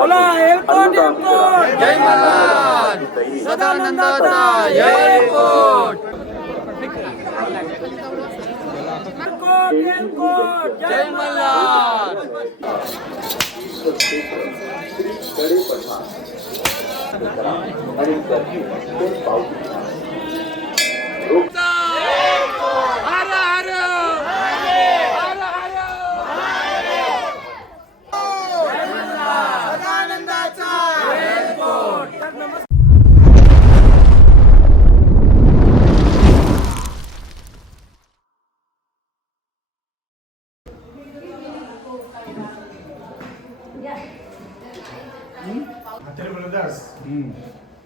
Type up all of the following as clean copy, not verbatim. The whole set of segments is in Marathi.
बोला एलकोट एलकोट जय मल्हार सदानंदाचा जय कोट एलकोट एलकोट जय मल्हार हर हर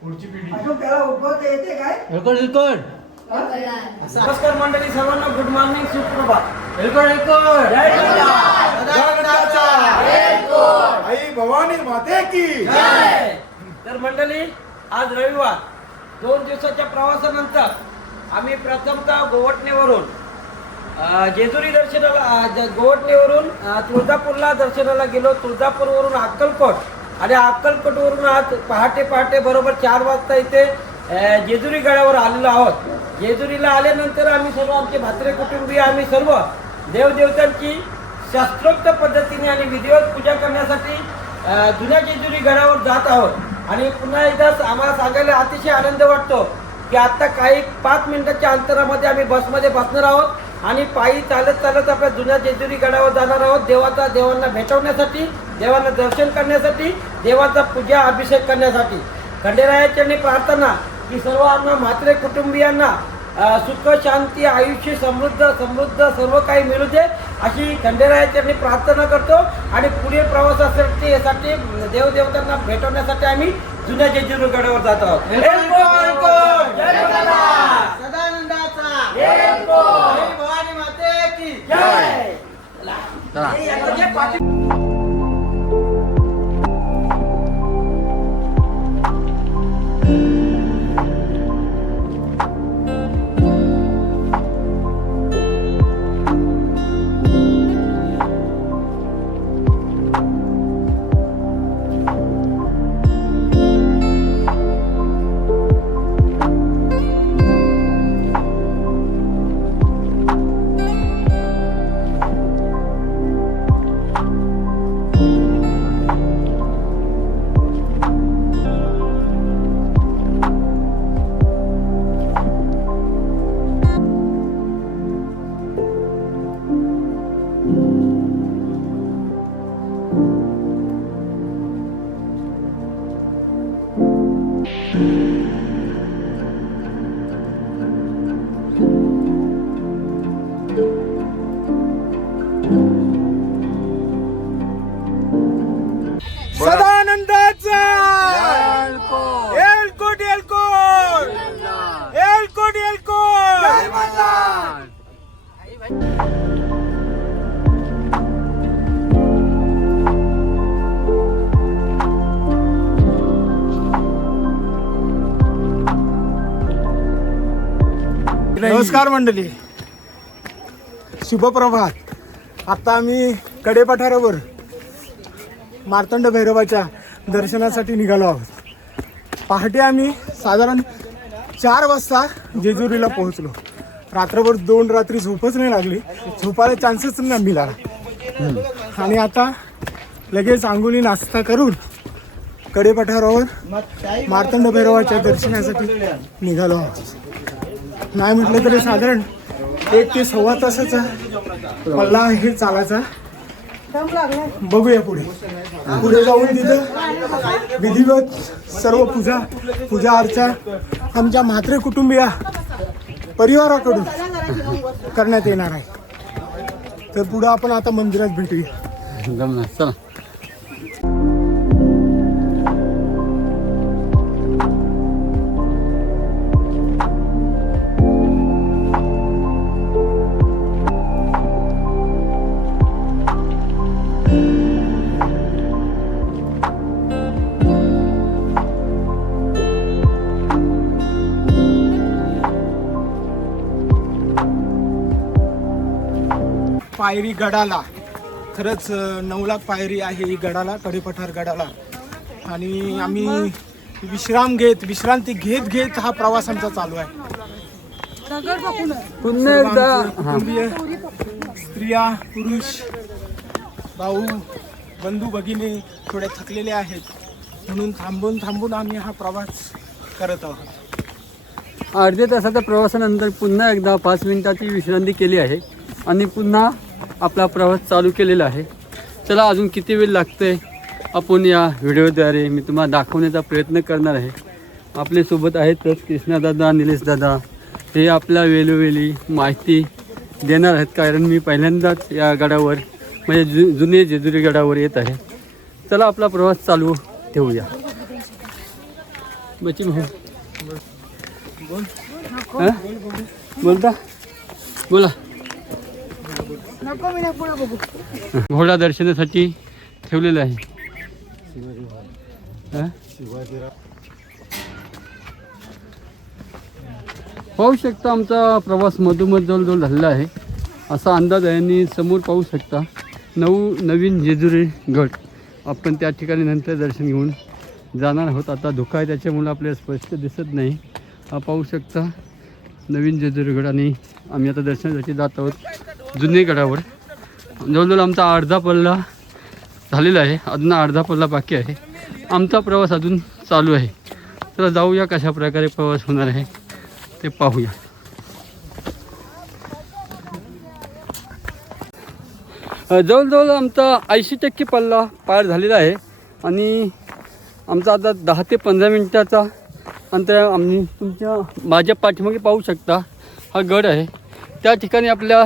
पुढची पिढी नमस्कार मंडळी सर्वांना गुड मॉर्निंग सुप्रभात आई भवानी माते की तर मंडळी आज रविवार 2 दिवसाच्या प्रवासानंतर आम्ही प्रथमतः गोवटणेवरून जेजुरी दर्शनाला गोवटणेवरून तुळजापूरला दर्शनाला गेलो. तुळजापूरवरून अक्कलकोट आणि अक्कलकोटवरून आज पहाटे बरोबर 4 वाजता इथे जेजुरी गडावर आलेलो आहोत. जेजुरीला आल्यानंतर आम्ही सर्व आमचे भात्रे कुटुंबीय आम्ही सर्व देवदेवतांची शास्त्रोक्त पद्धतीने आणि विधिवत पूजा करण्यासाठी जुन्या जेजुरी गडावर जात आहोत. आणि पुन्हा एकदा आम्हाला सांगायला अतिशय आनंद वाटतो की आत्ता काही 5 मिनिटाच्या अंतरामध्ये आम्ही बसमध्ये बसणार आहोत आणि पायी चालत आपल्या जुन्या जेजुरी गडावर जाणार आहोत. देवांना भेटवण्यासाठी, देवांना दर्शन करण्यासाठी, देवाचा पूजा अभिषेक करण्यासाठी. खंडेरायाचरणी प्रार्थना की सर्वांना म्हात्रे कुटुंबियांना सुख शांती आयुष्य समृद्ध सर्व काही मिळू दे अशी खंडेरायाचरणी प्रार्थना करतो. आणि पुढील प्रवासासाठी देवदेवतांना भेटवण्यासाठी आम्ही जुन्या जेजुरी गडावर जात आहोत. भवानी माते की जय. सदानंदाचा एलकोट एलकोट एलकोट एलकोट जय मल्हार. नमस्कार मंडळी, शुभप्रभात. आता आम्ही कडेपठारावर मार्तंड भैरवाच्या दर्शनासाठी निघालो आहोत. पहाटे आम्ही साधारण 4 वाजता जेजुरीला पोहोचलो. रात्रभर 2 रात्री झोपच नाही लागली, झोपायला चान्सच नाही मिळाला. आणि आता लगेच अंघोळी नाश्ता करून कडेपठारावर मार्तंड भैरवाच्या दर्शनासाठी निघालो आहोत. नाही म्हटलं तरी साधारण 1 ते सव्वा तासाचा पल्ला आहे चालायचा. बघूया पुढे जाऊन तिथं विधिवत सर्व पूजा अर्चा आमच्या म्हात्रे कुटुंबीय परिवाराकडून करण्यात येणार आहे. तर पुढे आपण आता मंदिरात भेटूया. चला. पायरी गडाला, खरंच 9 लाख पायरी आहे ही गडाला, कडेपठार गडाला. आणि आम्ही विश्रांती घेत हा प्रवास आमचा चालू आहे. पुन्हा एकदा हां कुटुंबीय, स्त्रिया, पुरुष, भाऊ, बंधू, भगिनी थोडे थकलेले आहेत म्हणून थांबून आम्ही हा प्रवास करत आहोत. अर्ध्या तासाच्या प्रवासानंतर पुन्हा एकदा 5 मिनिटाची विश्रांती केली आहे आणि पुन्हा आपला प्रवास चालू केलेला आहे. चला अजून किती वेळ लागतोय आपण या व्हिडिओद्वारे मी तुम्हाला दाखवण्याचा प्रयत्न करणार आहे. आपल्यासोबत आहेतच कृष्णादादा, निलेशदादा. हे आपल्या वेळोवेळी माहिती देणार आहेत कारण मी पहिल्यांदाच या गडावर म्हणजे जुने जेजुरी गडावर येत आहे. चला आपला प्रवास चालू ठेवूया. बची भाऊ हां बोलता बोला. घोडा दर्शनासाठी ठेवलेलं आहे. हां पाहू शकता आमचा प्रवास मधोमध जवळजवळ झालेला आहे असा अंदाज आहे. आणि समोर पाहू शकता नवीन जेजुरी गड. आपण त्या ठिकाणी नंतर दर्शन घेऊन जाणार आहोत. आता धुका आहे त्याच्यामुळे आपल्याला स्पष्ट दिसत नाही. हा पाहू शकता नवीन जेजुरी गड आणि आम्ही आता दर्शनासाठी जात आहोत जुने गडावर. जवळजवळ आमचा अर्धा पल्ला झालेला आहे, अजून अर्धा पल्ला बाकी आहे. आमचा प्रवास अजून चालू आहे. तर जाऊया कशा प्रकारे प्रवास होणार आहे ते पाहूया. जवळजवळ आमचा 80% पल्ला पार झालेला आहे आणि आमचा आता 10 ते 15 मिनिटाचा अंतर. आम्ही माझ्या पाठीमागे पाहू शकता हा गड आहे. त्या ठिकाणी आपल्या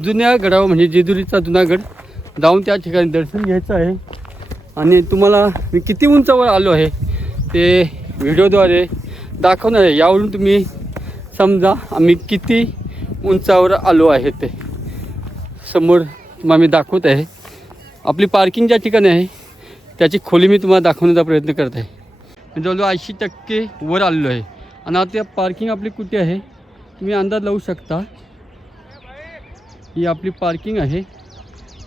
जुन्या गडावर म्हणजे जेजुरीचा जुना गड जाऊन त्या ठिकाणी दर्शन घ्यायचं आहे. आणि तुम्हाला मी किती उंचावर आलो आहे ते व्हिडिओद्वारे दाखवणार आहे. यावरून तुम्ही समजा आम्ही किती उंचावर आलो आहे ते. समोर तुम्हाला मी दाखवत आहे. आपली पार्किंग ज्या ठिकाणी आहे त्याची खोली मी तुम्हाला दाखवण्याचा प्रयत्न करत आहे. जवळजवळ 80% वर आलेलो आहे. आणि आता पार्किंग आपली कुठे आहे तुम्ही अंदाज लावू शकता. ही आपली पार्किंग आहे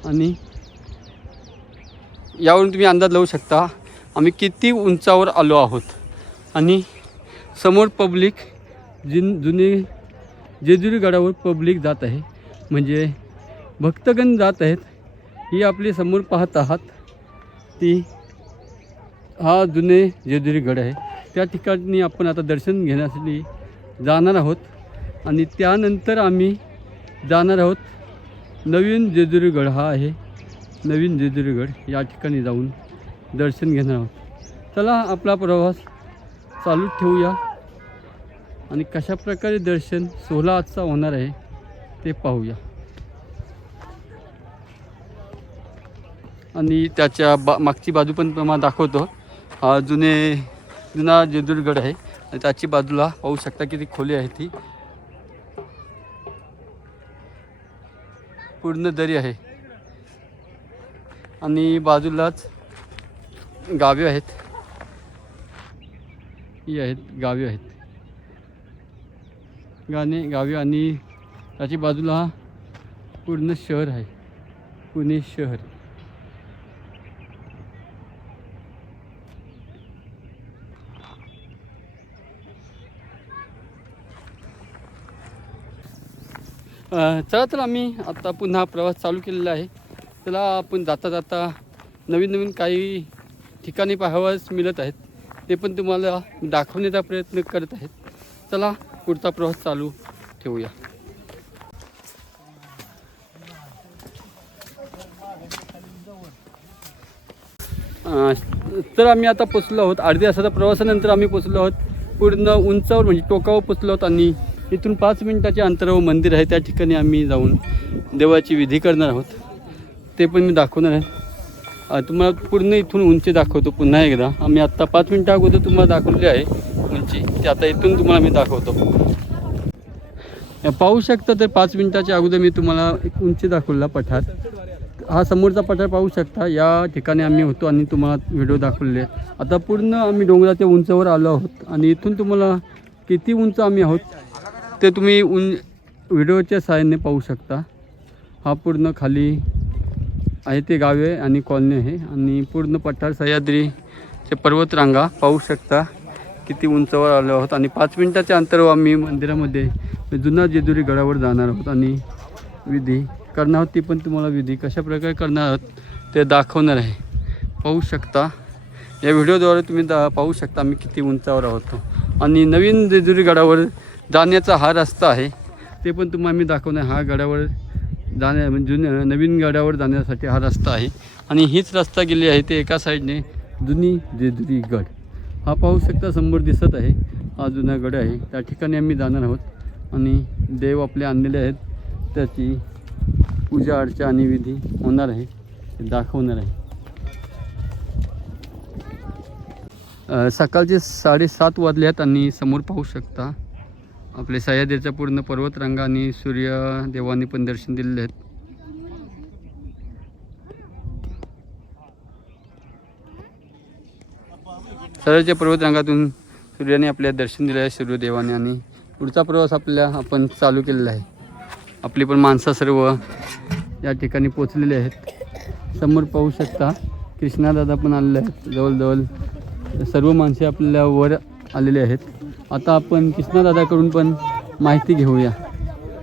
आणि यावरून तुम्ही अंदाज लावू शकता आम्ही किती उंचावर आलो आहोत. आणि समोर पब्लिक जुने जेजुरी गडावर पब्लिक जात आहे म्हणजे भक्तगण जात आहेत. ही आपली समोर पाहत आहात ती हा जुने जेजुरी गड आहे. त्या ठिकाणी आपण आता दर्शन घेण्यासाठी जाणार आहोत आणि त्यानंतर आम्ही जाणार आहोत नवीन जेजुरी गड. हा आहे नवीन जेजुरी गड. या ठिकाणी जाऊन दर्शन घेणार आहोत. चला आपला प्रवास चालू ठेवूया आणि कशा प्रकारे दर्शन सोहळा आजचा होणार आहे ते पाहूया. आणि त्याच्या मागची बाजू पण तुम्हाला दाखवतो. हा जुना जेजुरी गड आहे आणि त्याची बाजूला पाहू शकता किती खोली आहे. ती पूर्ण दरी आहे आणि बाजूलाच गावे आहेत. ही आहेत गावे आहेत गावे आणि त्याची बाजूला पूर्ण शहर आहे पुणे शहर. चला तर आम्ही आता पुन्हा प्रवास चालू केलेला आहे. चला आपण जाता नवीन काही ठिकाणी पाहावयास मिळत आहेत ते पण तुम्हाला दाखवण्याचा प्रयत्न करत आहेत. चला पुढचा प्रवास चालू ठेवूया. तर आम्ही आता पोचलो आहोत. अर्ध्या तासाच्या प्रवासानंतर आम्ही पोचलो आहोत पूर्ण उंचावर म्हणजे टोकावर पोचलो आहोत. आणि इथून 5 मिनिटाच्या अंतरावर मंदिर आहे. त्या ठिकाणी आम्ही जाऊन देवाची विधी करणार आहोत. ते पण मी दाखवणार आहे. तुम्हाला पूर्ण इथून उंची दाखवतो पुन्हा एकदा. आम्ही आत्ता 5 मिनिटा अगोदर तुम्हाला दाखवली आहे उंची. ते आता इथून तुम्हाला मी दाखवतो. पाहू शकता तर 5 मिनिटाच्या अगोदर मी तुम्हाला एक उंची दाखवला पठार. हा समोरचा पठार पाहू शकता. या ठिकाणी आम्ही होतो आणि तुम्हाला व्हिडिओ दाखवले. आता पूर्ण आम्ही डोंगराच्या उंचावर आलो आहोत आणि इथून तुम्हाला किती उंच आम्ही आहोत ते तुम्ही व्हिडिओच्या सहाय्याने पाहू शकता. हा पूर्ण खाली आहे ते गावे आणि कॉलनी आहे आणि पूर्ण पठार सह्याद्री ते पर्वतरांगा पाहू शकता किती उंचावर आलो आहोत. आणि 5 मिनिटाच्या अंतरावर आम्ही मंदिरामध्ये जुना जेजुरी गडावर जाणार आहोत आणि विधी करणार आहोत. ती पण तुम्हाला विधी कशा प्रकारे करणार आहोत ते दाखवणार आहे. पाहू शकता या व्हिडिओद्वारे तुम्ही पाहू शकता आम्ही किती उंचावर आहोत. आणि नवीन जेजुरी गडावर जाण्याचा हा रस्ता आहे ते पण तुम्हाला मी दाखवणार. हा गडावर जाण्या म्हणजे नवीन गडावर जाण्यासाठी हा रस्ता आहे. आणि हीच रस्ता गेली आहे ते एका साईडने जुनी जेजुरी गड. हा पाहू शकता समोर दिसत आहे हा जुना गड आहे. त्या ठिकाणी आम्ही जाणार आहोत आणि देव आपले आणलेले आहेत त्याची पूजा अर्चा आणि विधी होणार आहे ते दाखवणार आहे. सकाळचे 7:30 वाजले आहेत आणि समोर पाहू शकता आपले सह्याद्रीचा पूर्ण पर्वतरांगा आणि सूर्यदेवाने पण दर्शन दिलेले आहेत. सह्याद्रीच्या पर्वतरांगातून सूर्याने आपल्या दर्शन दिले आहे सूर्यदेवाने. आणि पुढचा प्रवास आपण चालू केलेला आहे. आपली पण माणसं सर्व या ठिकाणी पोचलेले आहेत. समोर पाहू शकता कृष्णादादा पण आलेले आहेत. जवळजवळ सर्व माणसे आपल्या वर आलेले आहेत. आता आपण कृष्णादादाकडून पण माहिती घेऊया.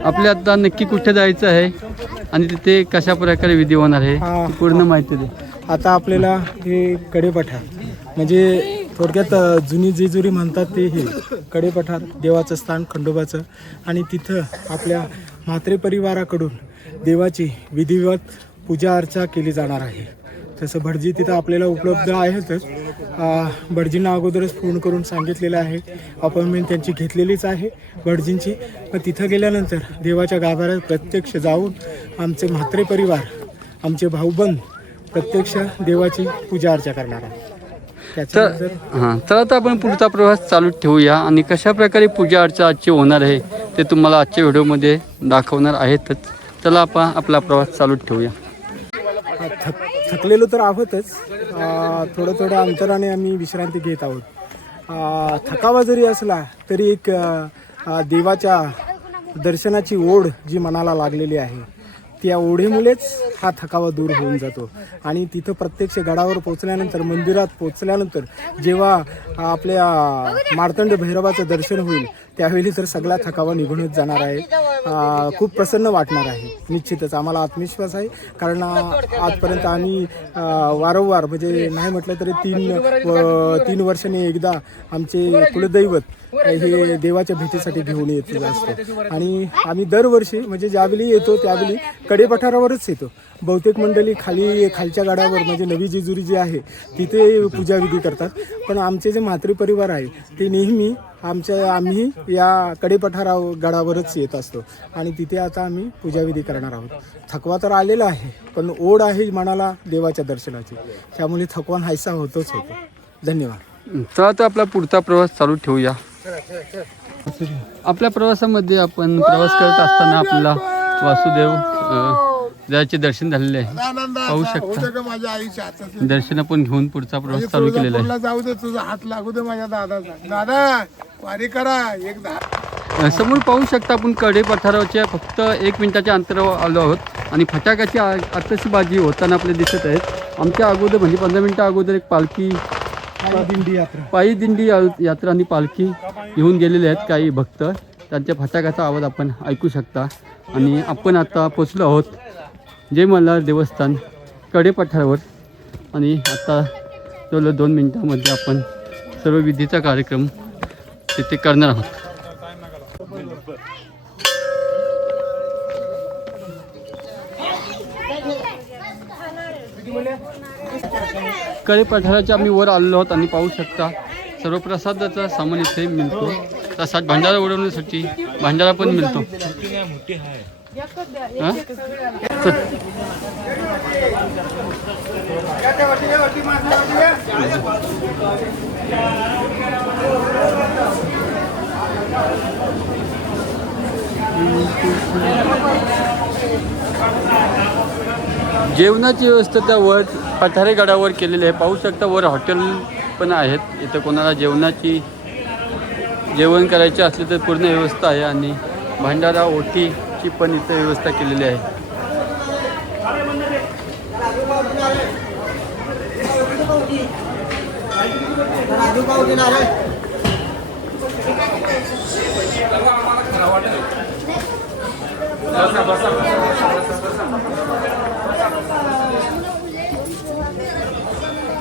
आपल्या आता नक्की कुठे जायचं आहे आणि तिथे कशा प्रकारे विधी होणार आहे ती पूर्ण माहिती दे. आता आपल्याला हे कडेपठार म्हणजे थोडक्यात जुनी जेजुरी म्हणतात ते हे कडेपठार देवाचं स्थान खंडोबाचं. आणि तिथं आपल्या म्हात्रे परिवाराकडून देवाची विधिवत पूजा अर्चा केली जाणार आहे. तसं भटजी तिथं आपल्याला उपलब्ध आहेतच. भटजींना अगोदरच फोन करून सांगितलेलं आहे. अपॉइंटमेंट त्यांची घेतलेलीच आहे भटजींची. मग तिथं गेल्यानंतर देवाच्या गाभाऱ्यात प्रत्यक्ष जाऊन आमचे म्हात्रे परिवार आमचे भाऊबंद प्रत्यक्ष देवाची पूजा अर्चा करणार आहे. तर आता आपण पुढचा प्रवास चालू ठेवूया आणि कशा प्रकारे पूजा अर्चा आजची होणार आहे ते तुम्हाला आजच्या व्हिडिओमध्ये दाखवणार आहेतच. चला आपण आपला प्रवास चालू ठेवूया. थकलेलो तर आहोतच. थोडं अंतराने आम्ही विश्रांती घेत आहोत. थकावा जरी असला तरी एक देवाच्या दर्शनाची ओढ जी मनाला लागलेली आहे त्या ओढीमुळेच हा थकावा दूर होऊन जातो. आणि तिथं प्रत्यक्ष गडावर पोचल्यानंतर मंदिरात पोचल्यानंतर जेव्हा आपल्या मार्तंड भैरवाचं दर्शन होईल त्यावेळी तर सगळा थकावा निघूनच जाणार आहे. खूप प्रसन्न वाटणार आहे. निश्चितच आम्हाला आत्मविश्वास आहे. कारण आजपर्यंत आम्ही वारंवार म्हणजे नाही म्हटलं तरी 3 वर्षांनी एकदा आमचे कुलदैवत हे देवाच्या भेटीसाठी घेऊन येत असतो. आणि आम्ही दरवर्षी म्हणजे ज्यावेळी येतो त्यावेळी कडेपठारावरच येतो. बहुतेक मंडळी खालच्या गडावर म्हणजे नवी जेजुरी जी आहे तिथे पूजाविधी करतात. पण आमचे जे म्हात्रे परिवार आहे ते नेहमी आम्ही या कडेपठारा गडावरच येत असतो आणि तिथे आता आम्ही पूजाविधी करणार आहोत. थकवा तर आलेला आहे पण ओढ आहे मनाला देवाच्या दर्शनाची, त्यामुळे थकवा नाहीसा होतोच होतो. धन्यवाद. तर आता आपला पुढचा प्रवास चालू ठेवूया. आपल्या प्रवासामध्ये आपण प्रवास करत असताना आपल्याला वासुदेव देवाचे दर्शन झालेले आहे. पाहू शकता दर्शन आपण घेऊन पुढचा प्रवास चालू केलेला आहे. जाऊ दे तुझा हात लागू दे माझ्या दादाचा. दादा वारी करा एक. समोर पाहू शकता आपण कडेपठारावरच्या फक्त 1 मिनिटाच्या अंतरावर आलो आहोत आणि फटाक्याची आतषबाजी होताना आपले दिसत आहेत. आमच्या अगोदर म्हणजे 15 मिनिटं अगोदर एक पायी दिंडी यात्रा आणि पालखी घेऊन गेलेले आहेत काही भक्त. त्यांच्या फटाक्याचा आवाज आपण ऐकू शकता. आणि आपण आता पोचलो आहोत जय मल्हार देवस्थान कडेपठारावर. आणि आता जवळ 2 मिनिटांमध्ये आपण सर्व विधीचा कार्यक्रम तिथे करणार आहोत. कडेपठाराच्या आम्ही वर आलेलो आहोत आणि पाहू शकता सर्व प्रसादाचा सामान इथे मिळतो. तसाच भांडारा उडवण्यासाठी भांडारा पण मिळतो. जेवणाची व्यवस्था त्या वर पठारे गडावर केलेली आहे. पाहू शकता वर हॉटेल पण आहेत. इथं कोणाला जेवण करायचे असले तर पूर्ण व्यवस्था आहे. आणि भांडारा ओटीची पण इथं व्यवस्था केलेली आहे.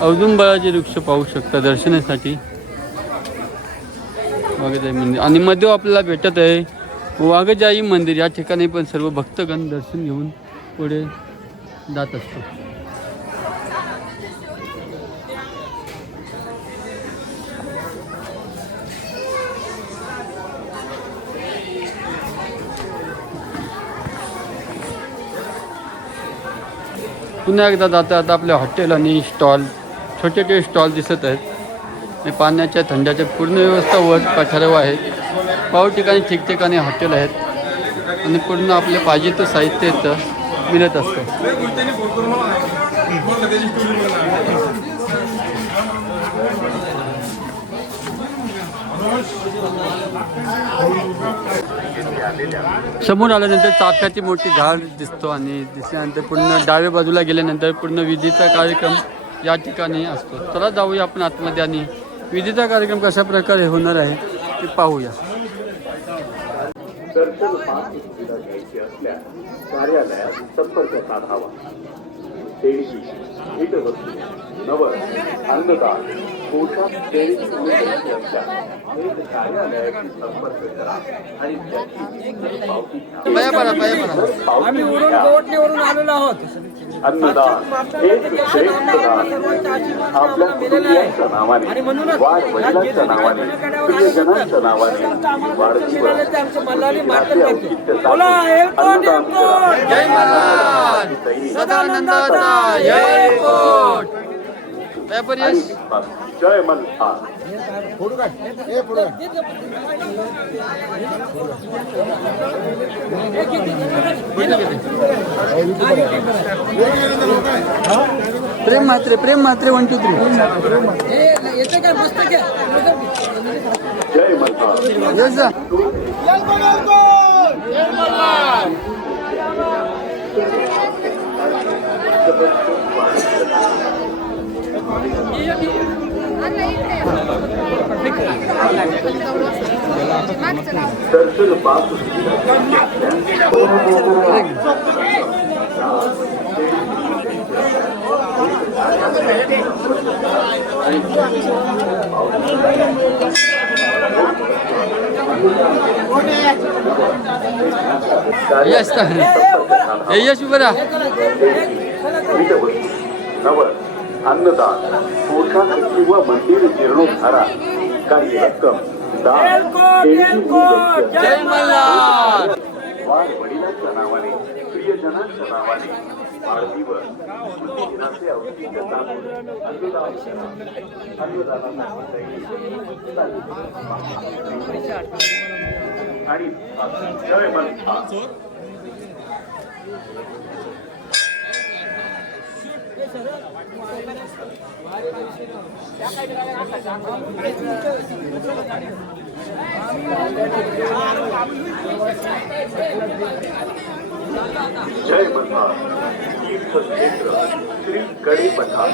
औदुंबराचे वृक्ष पाहू शकता दर्शनासाठी वाघजाई मंदिर. आणि मध्ये आपल्याला भेटत आहे वाघजाई मंदिर. या ठिकाणी पण सर्व भक्तगण दर्शन घेऊन पुढे जात असतो. पुन्हा एकदा जाता आता आपल्या हॉटेल आणि स्टॉल छोटे छोटे स्टॉल दिसत आहेत. आणि पाण्याच्या थंड्याच्या पूर्ण व्यवस्था वर पठारावर आहेत. पाव ठिकाणी ठिकठिकाणी हॉटेल आहेत आणि पूर्ण आपले पाहिजे तर साहित्य इथं मिळत असतं. समोर आल्यानंतर चाफ्याची मोठी झाड दिसतो आणि दिसल्यानंतर पूर्ण डाव्या बाजूला गेल्यानंतर पूर्ण विधीचा कार्यक्रम या ठिकाणी असतो. चला जाऊया आपण आतमध्ये आणि विधीचा कार्यक्रम कशा प्रकारे होणार आहे ते पाहूया. दर्शन पास सुविधा घ्यायची असल्यास कार्यालयात संपर्क साधावा. देणगी, भेटवस्तू, नवस, अन्नदान, पोशाख देणगी घ्यायची असल्यास थेट कार्यालयाशी संपर्क करा आणि त्याची पावती घ्या. आम्ही वरून गोवटणीवरून आलेलो आहोत. अन्नदान हे श्रेष्ठ दान. आपल्या कुटुंबियांच्या नावाने, वाढवडिलांच्या नावाने, प्रियजनांच्या नावाने वाढदिवस, नाते औचित्य साधून अन्नदान करा. जय मल्हार, सदानंदाचा एअरपोर्ट. जय मल्हार. प्रेम मात्रे 1 2 3. जय मल्हार. येस जा. दर्शन पास सुविधा घ्यायची यस यश बरा. भेटवस्तू, नवस, अन्नदान, पोशाख किंवा मंदिर जीर्णोद्धारा, काही रक्कम दान, जय मल्हार. वाढवडिलांच्या नावाने, प्रियजनांच्या नावाने वाढदिवस, दिनाचे औचित्य साधून अन्नदान करा. आणि जय मल्हार. जय मल्हार. तीर्थक्षेत्र श्री कडेपठार.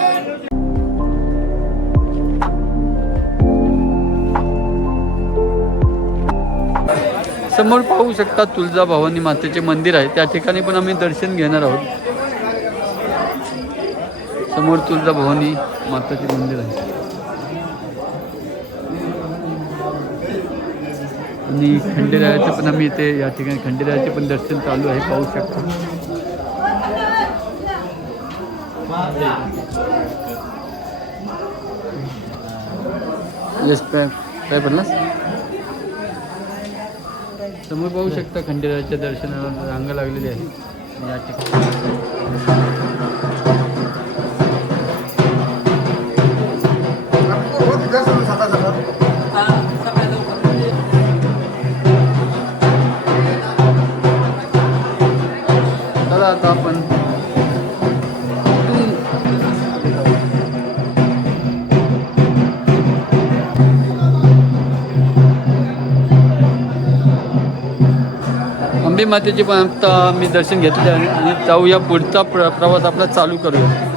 समोर पाहू शकता तुळजाभवानी मातेचे मंदिर आहे. त्या ठिकाणी पण आम्ही दर्शन घेणार आहोत. समोर तुळजाभवानी माताचे मंदिर आहे आणि खंडेरायाचं पण आम्ही इथे या ठिकाणी खंडेरायाचे पण दर्शन चालू आहे. पाहू शकता. येस काय बोललास. समोर पाहू शकता खंडेरायाच्या दर्शनाला रांग लागलेली आहे या ठिकाणी. चला आता आपण अंबे मातेचे पण आता मी दर्शन घेतले आहे आणि जाऊया पुढचा प्रवास आपला चालू करूया.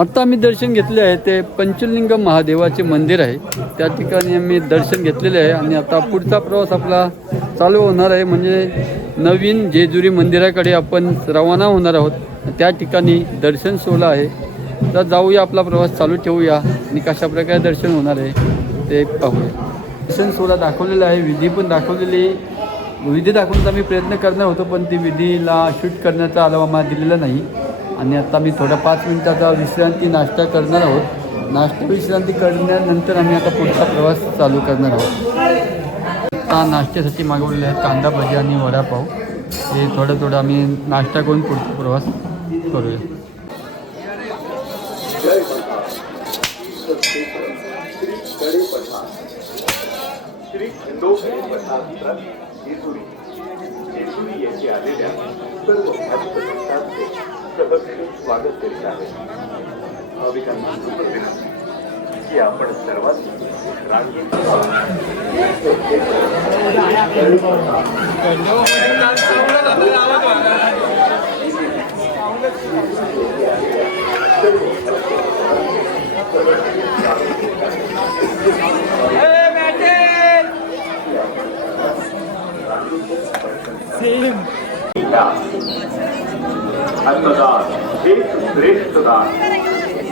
आत्ता आम्ही दर्शन घेतले आहे ते पंचलिंग महादेवाचे मंदिर आहे, त्या ठिकाणी आम्ही दर्शन घेतलेले आहे आणि आता पुढचा प्रवास आपला चालू होणार आहे, म्हणजे नवीन जेजुरी मंदिराकडे आपण रवाना होणार आहोत. त्या ठिकाणी दर्शन सोहळा आहे, तर जाऊया, आपला प्रवास चालू ठेवूया आणि कशाप्रकारे दर्शन होणार आहे ते पाहूया. दर्शन सोहळा दाखवलेला आहे, विधी पण दाखवलेली, विधी दाखवण्याचा आम्ही प्रयत्न करणार होतो पण ती विधीला शूट करण्याचा अलावा मला दिलेला नाही. आणि आता मी थोडा 5 मिनिटाचा विश्रांती नाश्ता करणार आहोत. नाश्ता विश्रांती करण्यानंतर आम्ही आता पुढचा प्रवास चालू करणार आहोत. आता नाश्त्यासाठी मागवलेले आहेत कांदा भजी आणि वडापाव. हे थोडं आम्ही नाश्ता करून पुढचा प्रवास करूया. जय मल्हार तीर्थक्षेत्र श्री गडे पठार श्री खंडोबा पठार जेजुरी येथे आलेल्या सर्व भक्त भक्तांचे सहर्ष स्वागत करीत आहे. भाविकांना विनंती की आपण सर्वांनी रांगेत अन्नदान हेच श्रेष्ठ दान.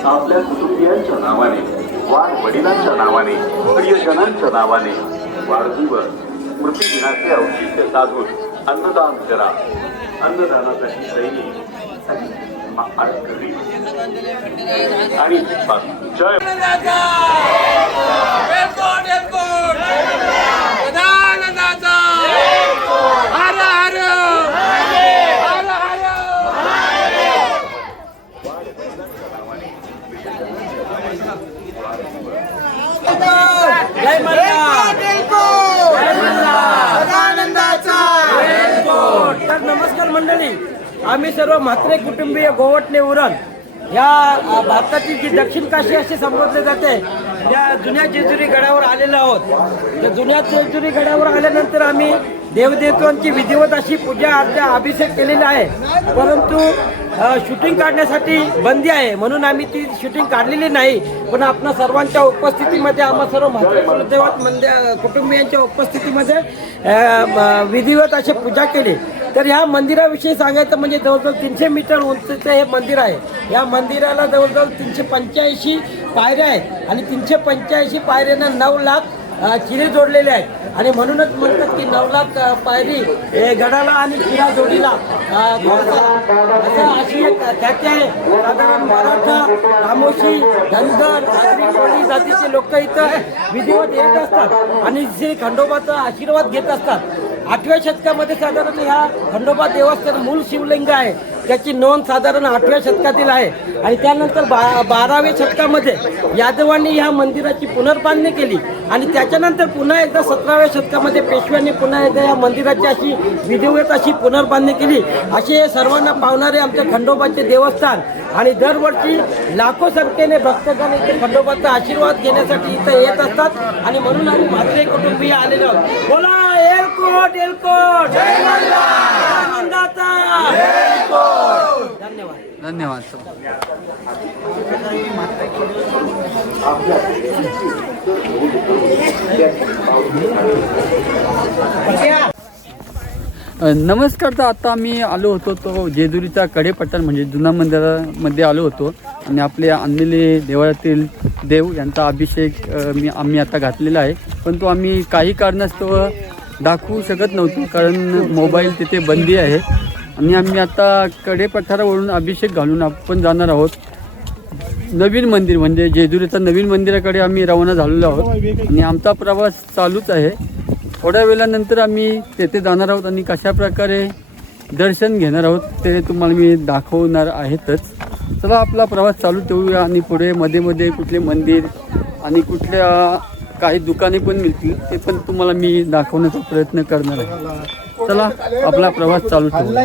आपल्या कुटुंबियांच्या नावाने, वाढ वडिलांच्या नावाने, प्रियजनांच्या नावाने वाढदिवस स्मृतिदिनाचे औचित्य साधून अन्नदान करा. अन्नदानासाठी सैनिक आणि जय जय मल्हार. तर नमस्कार मंडळी, आम्ही सर्व म्हात्रे कुटुंबीय गोवटणे उरण या भारतातील जी दक्षिण काशी असे संबोधले जाते या जुन्या जेजुरी गडावर आलेलो आहोत. तर जुन्या जेजुरी गडावर आल्यानंतर आम्ही देवदेवतांची विधिवत अशी पूजा अर्चा अभिषेक केलेला आहे, परंतु शूटिंग काढण्यासाठी बंदी आहे म्हणून आम्ही ती शूटिंग काढलेली नाही. पण आपणा सर्वांच्या उपस्थितीमध्ये आम्हा सर्व म्हात्रे कुलदेवत कुटुंबियांच्या उपस्थितीमध्ये विधिवत अशी पूजा केली. तर ह्या मंदिराविषयी सांगायचं म्हणजे जवळजवळ 300 मीटर उंचीचं हे मंदिर आहे. या मंदिराला जवळजवळ 385 पायऱ्या आहेत आणि 385 पायऱ्यांना 9 लाख चिरे जोडलेले आहेत आणि म्हणूनच म्हणतात की 9 लाख पायरी गडाला आणि चिरा जोडीला असं अशी एक ख्याती आहे. साधारण मराठा, रामोशी, धनगर, आगरी कोळी जातीचे लोक इथं विधिवत येत असतात आणि श्री खंडोबाचा आशीर्वाद घेत असतात. 8व्या शतकामध्ये साधारण ह्या खंडोबा देवस्थान मूळ शिवलिंग आहे त्याची नोंद साधारण 8व्या शतकातील आहे आणि त्यानंतर 12व्या शतकामध्ये यादवांनी ह्या मंदिराची पुनर्बांधणी केली आणि त्याच्यानंतर पुन्हा एकदा 17व्या शतकामध्ये पेशव्यांनी पुन्हा एकदा या मंदिराची अशी विधिवत अशी पुनर्बांधणी केली. असे सर्वांना पावणारे आमच्या खंडोबाचे देवस्थान आणि दरवर्षी लाखो संख्येने भक्तगण इथे खंडोबाचा आशीर्वाद घेण्यासाठी इथं येत असतात आणि म्हणून आम्ही म्हात्रे कुटुंबीय आलेलो आहोत. बोला एलकोट एलकोट आनंदाचा धन्यवाद. धन्यवाद. नमस्कार. तर आता आम्ही आलो होतो तो जेजुरीचा कडेपठार म्हणजे जुना मंदिरामध्ये आलो होतो आणि आपले आणलेले देवळातील देव यांचा अभिषेक आम्ही आता घातलेला आहे, पण तो आम्ही काही कारणास्तव दाखवू शकत नव्हतो कारण मोबाईल तिथे बंदी आहे आणि आम्ही आता कडेपठारावरून अभिषेक घालून आपण जाणार आहोत नवीन मंदिर म्हणजे जेजुरीचा नवीन मंदिराकडे आम्ही रवाना झालेलो आहोत आणि आमचा प्रवास चालूच आहे. थोड्या वेळानंतर आम्ही तेथे जाणार आहोत आणि कशा प्रकारे दर्शन घेणार आहोत ते तुम्हाला मी दाखवणार आहेतच. चला आपला प्रवास चालू ठेवूया आणि पुढे मध्ये कुठले मंदिर आणि कुठल्या काही दुकाने पण मिळतील ते पण तुम्हाला मी दाखवण्याचा प्रयत्न करणार आहे. चला आपला प्रवास चालू ठेवूया.